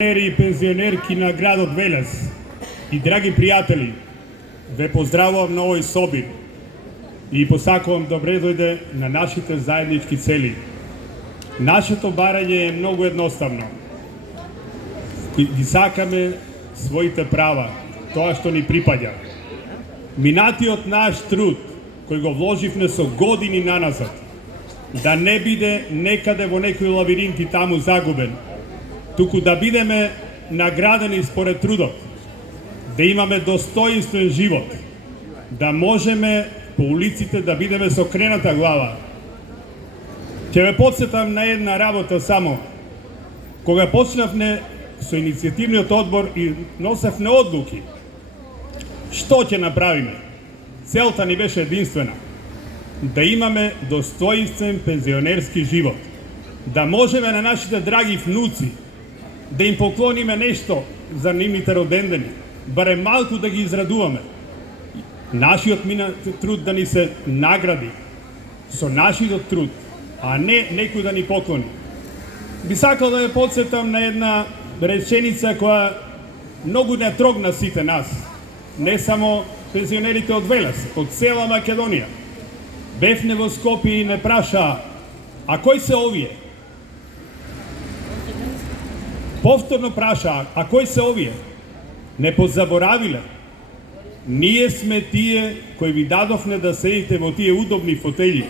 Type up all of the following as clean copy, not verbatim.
И пензионерки на градот Велес и драги пријатели, ве поздравувам на овој соби и посакувам добре дојде на нашите заеднички цели. Нашето барање е многу едноставно. Ги сакаме своите права, тоа што ни припаѓа. Минатиот наш труд, кој го вложивме со години наназад, да не биде некаде во некој лавиринт и таму загубен, туку да бидеме наградени според трудот, да имаме достоинствен живот, да можеме по улиците да бидеме со крената глава. Ќе ве подсетам на една работа само. Кога почнавме со иницијативниот одбор и носевме одлуки, што ќе направиме? Целта ни беше единствена. Да имаме достоинствен пензионерски живот. Да можеме на нашите драги внуци да им поклониме нешто за нивните родендени, барем малку да ги израдуваме. Нашиот труд да ни се награди со нашиот труд, а не некој да ни поклони. Би сакал да ја подсетам на една реченица која многу не трогна сите нас, не само пензионерите од Велес, од цела Македонија. Бевне во Скопје и не праша, а кои се овие? Повторно праша, а кои се овие? Не позаборавиле. Ние сме тие кои ви дадовме да седите во тие удобни фотели,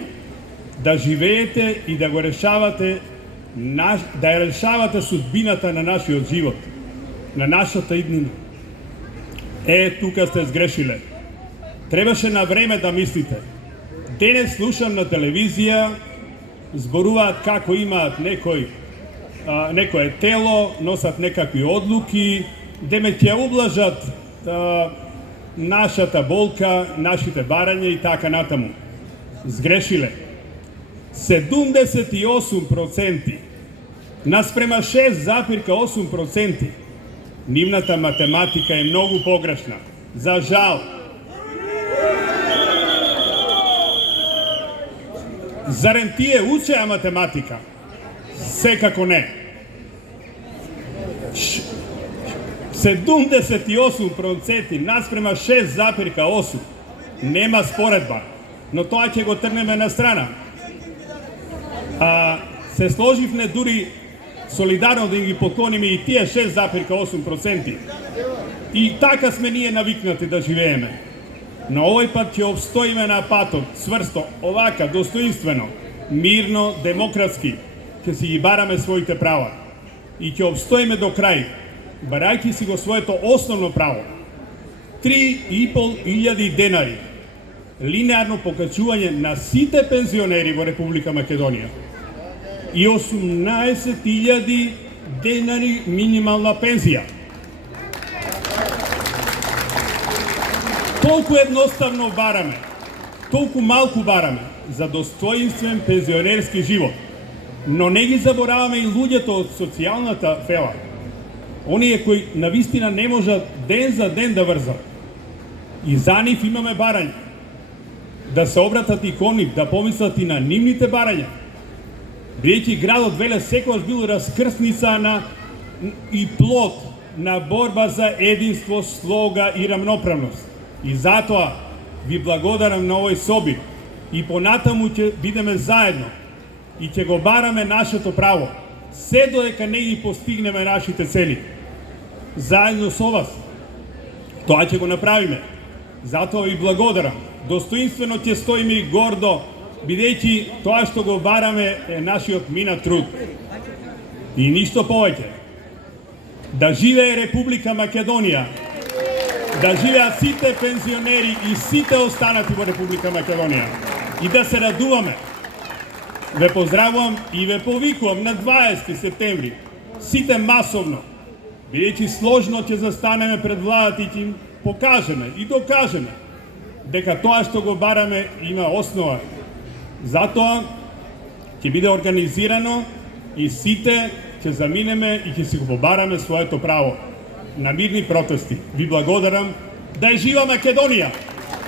да живеете и да го решавате, да ја решавате судбината на нашиот живот, на нашата иднина. Тука сте сгрешиле. Требаше на време да мислите. Денес слушам на телевизија, зборуваат како имаат некое тело, носат некакви одлуки, деме ќе ублажат нашата болка, нашите барања и така натаму. Сгрешиле. 78% наспрема 6,8%. Нивната математика е многу погрешна. За жал. Зарем тие учеа математика? Секако не. 78% наспрема 6,8%. Нема споредба, но тоа ќе го трнеме на страна. Се сложивме дури солидарно да им ги поклониме и тие 6,8%. И така сме ние навикнати да живееме. Но овој пат ќе обстоиме на патот, цврсто, овака, достоинствено, мирно, демократски, ќе си ги бараме своите права. И ќе обстоиме до крај, барајќи си го своето основно право. 3.500 денари, линеарно покачување на сите пензионери во Република Македонија. И 18.000 денари минимална пензија. Толку едноставно бараме, толку малку бараме за достоинствен пензионерски живот. Но не ги забораваме и луѓето од социјалната фела. Оние кои навистина не можат ден за ден да врзат. И за нив имаме барање. Да се обратат и кон нив, да помислат и на нивните барања. Бидејќи градот Велес секогаш бил раскрсница и плод на борба за единство, слога и рамноправност. И затоа ви благодарам на овој соби и понатаму ќе бидеме заедно и ќе го бараме нашето право, се додека не ги постигнеме нашите цели. Заедно со вас. Тоа ќе го направиме. Затоа ви благодарам. Достоинствено ќе стоиме и гордо, бидејќи тоа што го бараме е нашиот минат труд. И ништо повеќе. Да живее Република Македонија. Да живеат сите пензионери и сите останати во Република Македонија. И да се радуваме. Ве поздравувам и ве повикувам на 20 септември. Сите масовно. Бидејќи сложно ќе застанеме пред владата и ќе им покажеме и докажеме дека тоа што го бараме има основа. Затоа ќе биде организирано и сите ќе заминеме и ќе си го побараме своето право на мирни протести. Ви благодарам. Да е жива Македонија!